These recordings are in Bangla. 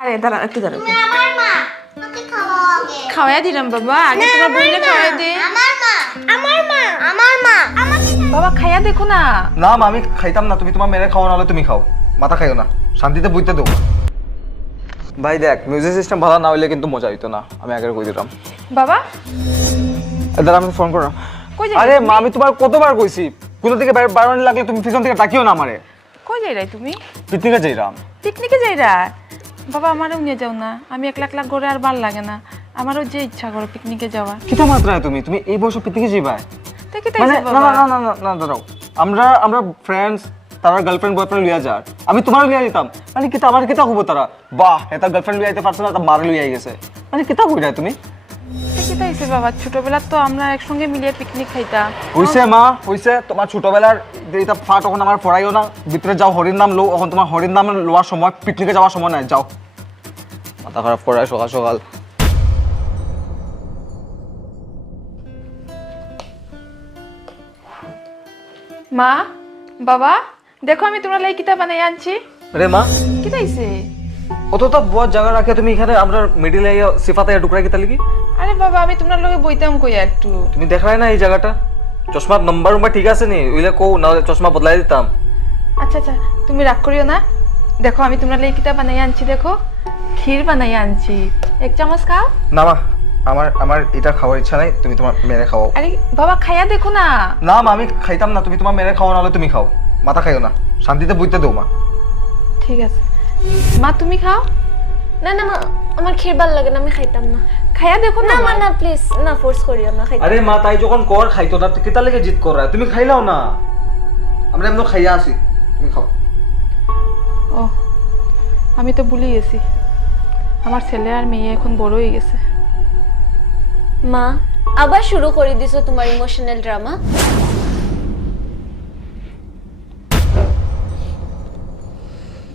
আরে দাঁড়া একটু দাঁড়া। আমার মা তোকে খাওয়াও আগে। খাওয়াই দিলাম বাবা, আগে তোমার বোনকে খাওয়াই দে। আমার মা আমার মা আমার মা আমাকে বাবা খাইয়া দেখো না। না মা, আমি খাইতাম না, তুমি তোমার মেরে খাও, নাহলে তুমি খাও, মাথা খাইও না, শান্তিতে বুঝতে দেবো। ভাই দেখ, মিউজিক সিস্টেম ভালো না হইলে কিন্তু মজা হইতো না, আমি আগে কই দিলাম। বাবা দাঁড়া আমি ফোন করলাম। কই যাই? আরে মা, আমি তোমার কতবার কইছি কোথা থেকে বারণ লাগলে তুমি পিছন থেকে ডাকিও না আমারে। কই যাই রাই তুমি? পিকনিকে যাইরাম। পিকনিকে যাই রা? বাবা আমারও নিয়ে যাও না, আমি একলা একলা করে আর ভাল লাগে না, আমারও যে ইচ্ছা করে পিকনিকে যাওয়া। কিতা মাত্রায় তুমি তুমি এই বয়সে পিকনিকে যাইবা? তো কি মানে তাইছে না বাবা? না না না না দাঁড়াও, আমরা ফ্রেন্ডস, তারা গার্লফ্রেন্ড বয়ফ্রেন্ড লিয়া যার, আমি তোমারও লিয়া দিতাম, মানে কিতা আমার কিতা হবো তারা, বাহ এটা গার্লফ্রেন্ড লিয়া আইতে পারছে না, তা মার লিয়া গেছে, মানে কিতা কইরা তুমি? তো কি তাইছে বাবা, ছোটবেলা তো আমরা একসঙ্গে মিলিয়ে পিকনিক খাইতাম। হইছে মা হইছে, তোমার ছোটবেলার যে এটা ফাট তখন আমার পড়াইও না, ভিতরে যাও হরির নাম লো, এখন তোমার হরির নাম লোয়ার সময়, পিকনিকে যাওয়ার সময় নাই, যাও। মাথা খারাপ করায় সকাল সকাল। মা বাবা দেখো আমি তোমরা লাই কিতা বানাই আনছি। আরে মা, কি তাইছে? অতটা বড় জায়গা রাখে তুমি এখানে আমরা মিডিলে সিফাতে টুকরা কিতা লিখি? আরে বাবা আমি তোমরা লগে বইতাম কই একটু। তুমি দেখাই না এই জায়গাটা, চশমার নাম্বার ঠিক আছে নি, ওইলে কও না চশমা বদলাই দিতাম। আচ্ছা আচ্ছা তুমি রাগ করিও না, দেখো আমি তোমরা লাই কিতা বানাই আনছি, দেখো ক্ষীর বানাই আনছি, এক চামচ খাও। না মা, আমার এটা খাওয়ার ইচ্ছা নাই, তুমি তোমার মেরে খাওয়াও। আরে বাবা খাইয়া দেখো না। না মা, আমি খাইতাম না, তুমি তোমার মেরে খাওয়া, নাহলে তুমি খাও, মাথা খাইও না, শান্তিতে বুঝতে দেও মা। ঠিক আছে মা তুমি খাও। না না মা, আমার ক্ষীর ভাল লাগে না, আমি খাইতাম না। খাইয়া দেখো না না মা না, প্লিজ না, ফোর্স করিও না, খাইতাম। আরে মা, তাই যখন কর খাইতো না, কেতা লেগে জিত করা, তুমি খাইলাও না, আমরা এমন খাইয়া আসি, তুমি খাও। ও আমি তো ভুলে গেছি, আমার ছেলে আর মেয়ে এখন বড় হয়ে গেছে। মা আবার শুরু করে দিছো তোমার ইমোশনাল ড্রামা।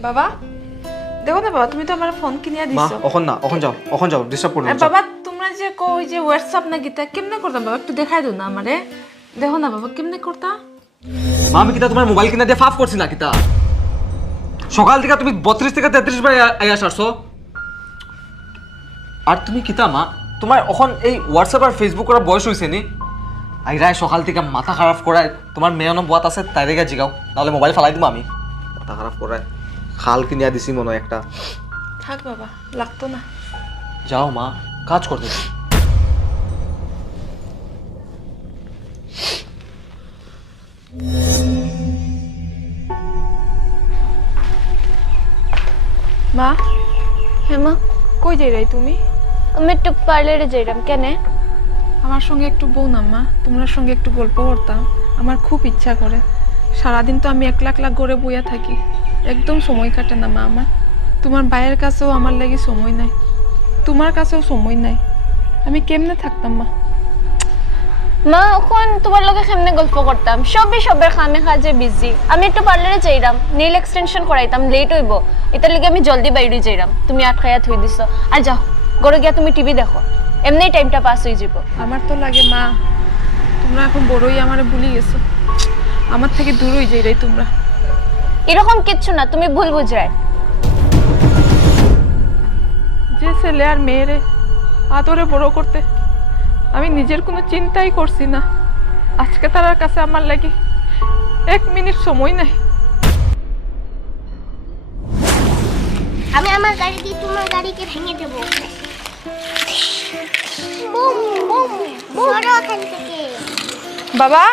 বাবা দেখো না বাবা, তুমি তো আমার ফোন কিনিয়া মা দিছো। এখন যাও ডিস্টার্ব করো আর বাবা তোমরা যে কই যে হোয়াটসঅ্যাপ না গীতা কেমনে করতাম বাবা, একটু দেখাই দাও না আমারে, দেখো না বাবা কেমনে করতা। মা, আমি কিতা তোমার মোবাইল কিনা দিয়ে ফাফ করছি না কিতা? সকাল থেকে তুমি 32 থেকে 33 বার আইয়া সারছো, আর তুমি কিতা মা, তোমার এখন এই হোয়াটসঅ্যাপ আর ফেসবুক করার বয়স হয়েছে নি? আইরায় সকাল থেকে মাথা খারাপ করায়, তোমার মেয়নো বাত আছে তাই রেখে জিগাও, নাহলে মোবাইল ফালাই দিব আমি। মাথা খারাপ করায়, খাল কিনিয়া দিছি মনে হয় একটা। থাক বাবা লাগতো না। যাও মা, কাজ করতে দাও। মা হ্যাঁ মা, কই যাই রাই তুমি? আমি একটু পার্লারে যাইলাম। কেন? আমার সঙ্গে একটু বউ না মা, তোমার সঙ্গে একটু গল্প করতাম, আমার খুব ইচ্ছা করে। সারাদিন তো আমি একলা একলা করে বইয়া থাকি, একদম সময় কাটে না মা আমার। তোমার ভাইয়ের কাছেও আমার লাগি সময় নাই, তোমার কাছেও সময় নাই, আমি কেমনে থাকতাম মা? মা এখন তোমার লগে কেমনে গল্প করতাম, সবের খামে খাজে বিজি। আমি একটু পার্লারে যাইলাম, নেইল এক্সটেনশন করাইতাম, লেট হইব, এটার লিগে আমি জলদি বাইরে যাইলাম, তুমি আটকাইয়া থই দিছো। আর যাও গড়ে গিয়া তুমি টিভি দেখো, এমনি টাইমটা পাস হয়ে যাব। আমার তো লাগে মা তোমরা এখন বড়ই আমারে ভুলি গেছো, আমার থেকে দূর হয়ে যাই রে তোমরা। এরকম কিচ্ছু না, তুমি ভুল বুঝায়। যে ছেলে আর মেয়েরে আদরে বড় করতে আমি নিজের কোনো চিন্তাই করছি না, আজকে তার কাছে আমার লাগে 1 মিনিট সময় নাই। আমি আমার গাড়ি দিয়ে তোমার গাড়িকে ভেঙে দেবো। বুম বুম সরো ওখান থেকে। বাবা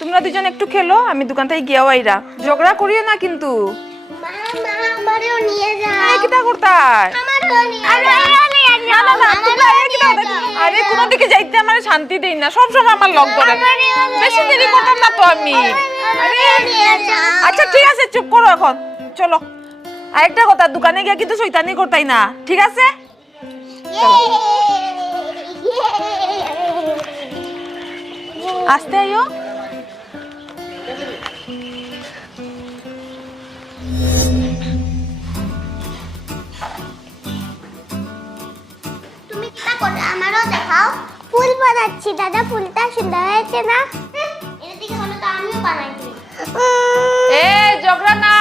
তোমরা দুজন একটু খেলো, আমি দোকান থেকে গিয়াও আইরা, ঝগড়া করিও না কিন্তু। মা মা আমারও নিয়ে যাও। আরে কিটা করতাই? আমারও নিয়ে যাও। না না না তোমরা এই কিটা করতাই? আরে কোন দিকে যাইতে আমার শান্তি দেই না, সব সময় আমার লগ ধরে, বেশি দেরি করতাম না তো আমি। আরে আচ্ছা ঠিক আছে চুপ করো এখন, চলো। আরেকটা কথা, দোকানে গিয়ে কিন্তু শয়তানি করতাই না, ঠিক আছে? আস্তে আইও। তুমি কিটা করো আমারও দেখাও। ফুল বানাচ্ছি দাদা, ফুলটা সুন্দর হয়েছে না? এর দিকে হলো তো আমিও বানাইছি। এ ঝগড়া না।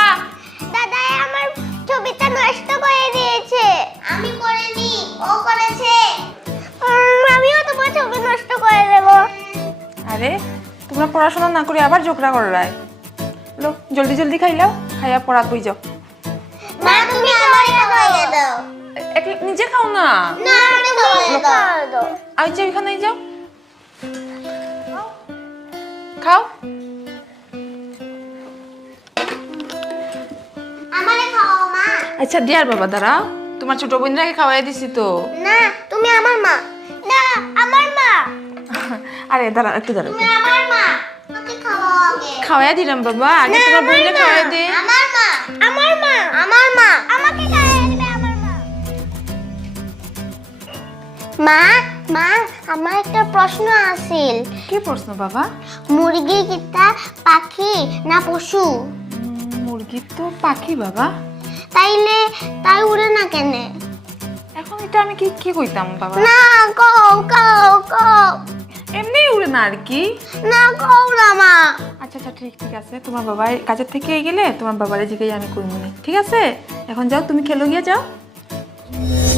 দাদা আমার ছবিটা নষ্ট করে দিয়েছে। তোমরা পড়াশোনা না করে আবার ঝগড়া করে রায়। লো জলদি জলদি খাইলাও, খাইয়া পড়াত বই যাও। মা তুমি আমারে খাওয়াইয়া দাও। নিজে খাও না। না আমারে খাওয়াইয়া দাও। আই যাও, এখানে যাও, খাও। আমারে খাওয়াও মা। আচ্ছা দিয়ার বাবা দাঁড়াও, তোমার ছোট বোনরাকে খাওয়াই দিছি তো। না তুমি আমার মা। না আমার মা। আরে দাঁড়াও একটু দাঁড়াও, তুমি আমার মা। আমাকে খাওয়াও আগে। খাওয়াই দিলাম বাবা, আগে তোমার বোনরা খাওয়াই দে। আমার মা। আমার মা। আমার মা। আমাকে খাওয়াই দিবে আমার মা। মা মা আমার একটা প্রশ্ন আছিল। কি প্রশ্ন বাবা? মুরগি কিতা পাখি না পশু? মুরগি তো পাখি বাবা। তাইলে তাই উড়ে না কেনে? এখন এটা আমি কি কি কইতাম বাবা? না কও কও কও। এমনি উড়ে না আর কি। না কও না মা। আচ্ছা আচ্ছা ঠিক ঠিক আছে, তোমার বাবা কাজের থেকে গেলে তোমার বাবারে জিজ্ঞাসা আমি করবো না, ঠিক আছে? এখন যাও, তুমি খেলো গিয়ে যাও।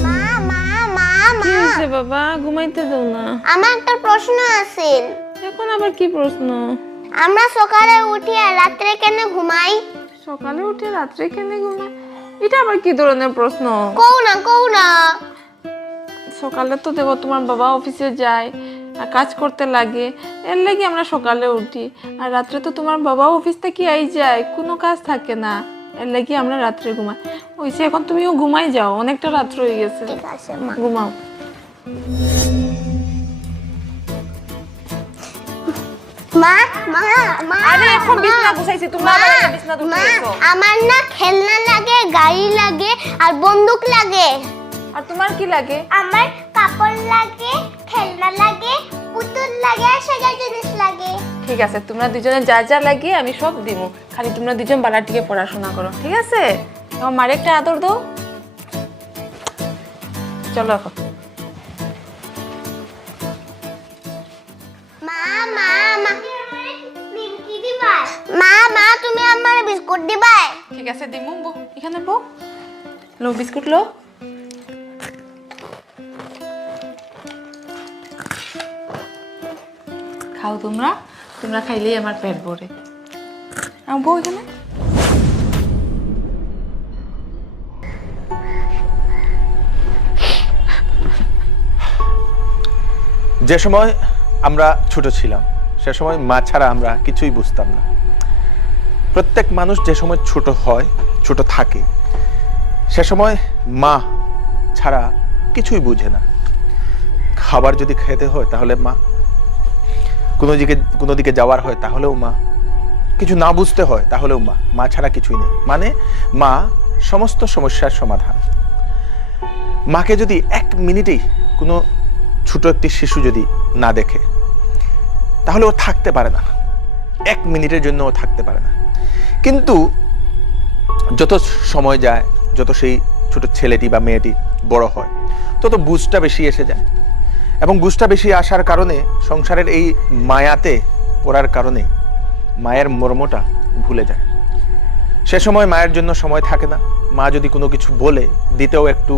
মা মা মা কি মা হয়েছে বাবা? ঘুমাইতে দাও না। আমার একটা প্রশ্ন আছিল। এখন আবার কি প্রশ্ন? আমরা সকালে উঠি আর রাত্রে কেন ঘুমাই? সকালে উঠে রাত্রে কেন ঘুমায়? এটা আবার কি ধরনের প্রশ্ন? কও না কও না। সকালে তো দেখো তোমার বাবা অফিসে যায় আর কাজ করতে লাগে, এর লাগি আমরা সকালে উঠি। আর রাত্রে তো তোমার বাবা অফিস থেকে আই যায়, কোনো কাজ থাকে না, এর লাগি আমরা রাত্রে ঘুমাই। ওইসে এখন তুমিও ঘুমাই যাও, অনেকটা রাত্র হয়ে গেছে। ঠিক আছে মা। ঘুমাও। মা মা মা আরে এখন মা, বিছনা গুছাইছি, তোমরা মা, আবার বিছনা মা, গুছাইছো। আমার না খেলনা লাগে, গাড়ি লাগে আর বন্দুক লাগে। আর তোমার কি লাগে? আমার কাপড় লাগে, খেলনা লাগে, পুতুল লাগে আর সাজার জিনিস লাগে। ঠিক আছে, তোমরা দুজনে যা যা লাগে আমি সব দিব, খালি তোমরা দুজন বালাটিকে পড়াশোনা করো, ঠিক আছে? আমার মারে একটা আদর দাও। চলো এখন। মা মা মা নিমকি দিবা? মা মা তুমি আমার বিস্কুট দিবা? ঠিক আছে দিমু, বো এখানে বো, লো বিস্কুট লো। খাও তোমরা, তোমরা খাইলেই আমার পেট ভরে। বো এখানে। যে সময় আমরা ছোট ছিলাম সে সময় মা ছাড়া আমরা কিছুই বুঝতাম না। প্রত্যেক মানুষ যে সময় ছোট হয়, ছোট থাকে, সে সময় মা ছাড়া কিছুই বুঝে না। খাবার যদি খেতে হয় তাহলে মা, কোনো দিকে যাওয়ার হয় তাহলেও মা, কিছু না বুঝতে হয় তাহলেও মা, মা ছাড়া কিছুই নেই। মানে মা সমস্ত সমস্যার সমাধান। মাকে যদি এক মিনিটেই কোনো ছোট একটি শিশু যদি না দেখে তাহলে ও থাকতে পারে না, এক মিনিটের জন্য ও থাকতে পারে না। কিন্তু যত সময় যায়, যত সেই ছোট ছেলেটি বা মেয়েটি বড় হয়, তত বুঝটা বেশি এসে যায়। এবং বুঝটা বেশি আসার কারণে, সংসারের এই মায়াতে পড়ার কারণে মায়ের মর্মটা ভুলে যায়। সে সময় মায়ের জন্য সময় থাকে না। মা যদি কোনো কিছু বলে দিতেও একটু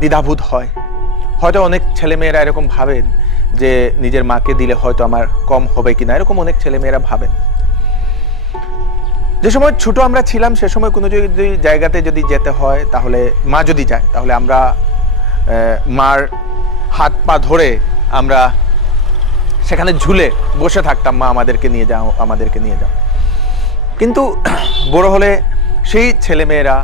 দ্বিধাবোধ হয়। হয়তো অনেক ছেলেমেয়েরা এরকম ভাবেন যে নিজের মাকে দিলে হয়তো আমার কম হবে কিনা, এরকম অনেক ছেলেমেয়েরা ভাবেন। যে সময় ছোট আমরা ছিলাম সে সময় কোনো যদি জায়গাতে যদি যেতে হয়, তাহলে মা যদি যায় তাহলে আমরা মার হাত পা ধরে আমরা সেখানে ঝুলে বসে থাকতাম, মা আমাদেরকে নিয়ে যাও, আমাদেরকে নিয়ে যাও। কিন্তু বড় হলে সেই ছেলেমেয়েরা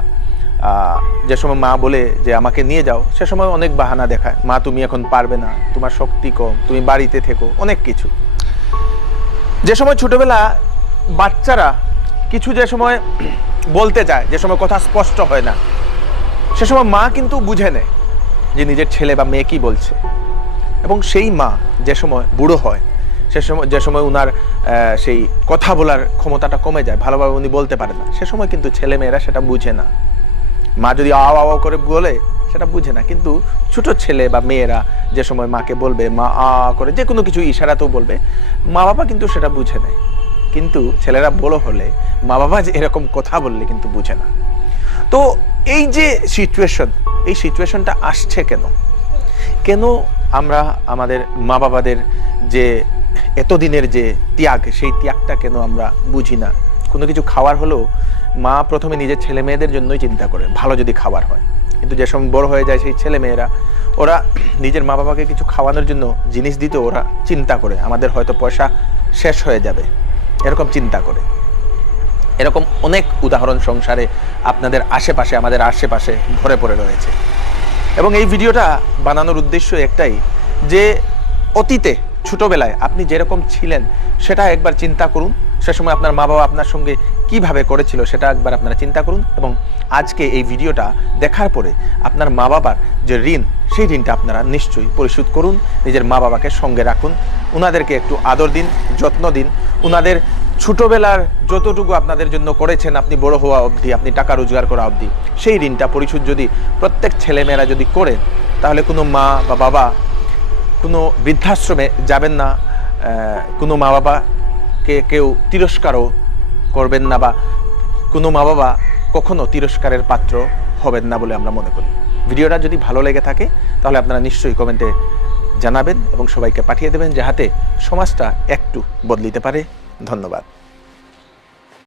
যে সময় মা বলে যে আমাকে নিয়ে যাও, সে সময় অনেক বাহানা দেখায়। মা তুমি এখন পারবে না, তোমার শক্তি কম, তুমি বাড়িতে থেকো, অনেক কিছু। যে সময় ছোটবেলা বাচ্চারা কিছু যে সময় বলতে চায়, যে সময় কথা স্পষ্ট হয় না, সে সময় মা কিন্তু বুঝে নেয় যে নিজের ছেলে বা মেয়ে কি বলছে। এবং সেই মা যে সময় বুড়ো হয়, সে সময় যে সময় উনার সেই কথা বলার ক্ষমতাটা কমে যায়, ভালোভাবে উনি বলতে পারে না, সে সময় কিন্তু ছেলেমেয়েরা সেটা বুঝে না। মা যদি আও আও করে বলে সেটা বুঝে না, কিন্তু ছোট ছেলে বা মেয়েরা যে সময় মাকে বলবে, মা আ করে যে কোনো কিছু ইশারাতেও বলবে, মা বাবা কিন্তু সেটা বুঝে নেয়। কিন্তু ছেলেরা বড় হলে মা বাবা যে এরকম কথা বললে কিন্তু বুঝে না। তো এই যে সিচুয়েশন, এই সিচুয়েশনটা আসছে কেন? কেন আমরা আমাদের মা বাবাদের যে এতদিনের যে ত্যাগ, সেই ত্যাগটা কেন আমরা বুঝি না? কোনো কিছু খাওয়ার হলেও মা প্রথমে নিজের ছেলে মেয়েদের জন্যই চিন্তা করে, ভালো যদি খাবার হয়। কিন্তু যে সময় বড় হয়ে যায় সেই ছেলে মেয়েরা, ওরা নিজের মা বাবাকে কিছু খাওয়ানোর জন্য জিনিস দিতে ওরা চিন্তা করে আমাদের হয়তো পয়সা শেষ হয়ে যাবে, এরকম চিন্তা করে। এরকম অনেক উদাহরণ সংসারে আপনাদের আশেপাশে, আমাদের আশেপাশে ভরে পড়ে রয়েছে। এবং এই ভিডিওটা বানানোর উদ্দেশ্য একটাই, যে অতীতে ছোটবেলায় আপনি যেরকম ছিলেন সেটা একবার চিন্তা করুন। সে সময় আপনার মা বাবা আপনার সঙ্গে কিভাবে করেছিল সেটা একবার আপনারা চিন্তা করুন। এবং আজকে এই ভিডিওটা দেখার পরে আপনার মা বাবার যে ঋণ, সেই ঋণটা আপনারা নিশ্চয়ই পরিশোধ করুন। নিজের মা বাবাকে সঙ্গে রাখুন, ওনাদেরকে একটু আদর দিন, যত্ন দিন। ওনাদের ছোটবেলার যতটুকু আপনাদের জন্য করেছেন, আপনি বড় হওয়া অবধি, আপনি টাকা রোজগার করা অবধি, সেই ঋণটা পরিশোধ যদি প্রত্যেক ছেলেমেয়েরা যদি করেন, তাহলে কোনো মা বা বাবা কোনো বৃদ্ধাশ্রমে যাবেন না, কোনো মা বাবাকে কেউ তিরস্কারও করবেন না, বা কোনো মা বাবা কখনো তিরস্কারের পাত্র হবেন না বলে আমরা মনে করি। ভিডিওটা যদি ভালো লেগে থাকে তাহলে আপনারা নিশ্চয়ই কমেন্টে জানাবেন এবং সবাইকে পাঠিয়ে দেবেন, যাহাতে সমাজটা একটু বদলিতে পারে। ধন্যবাদ।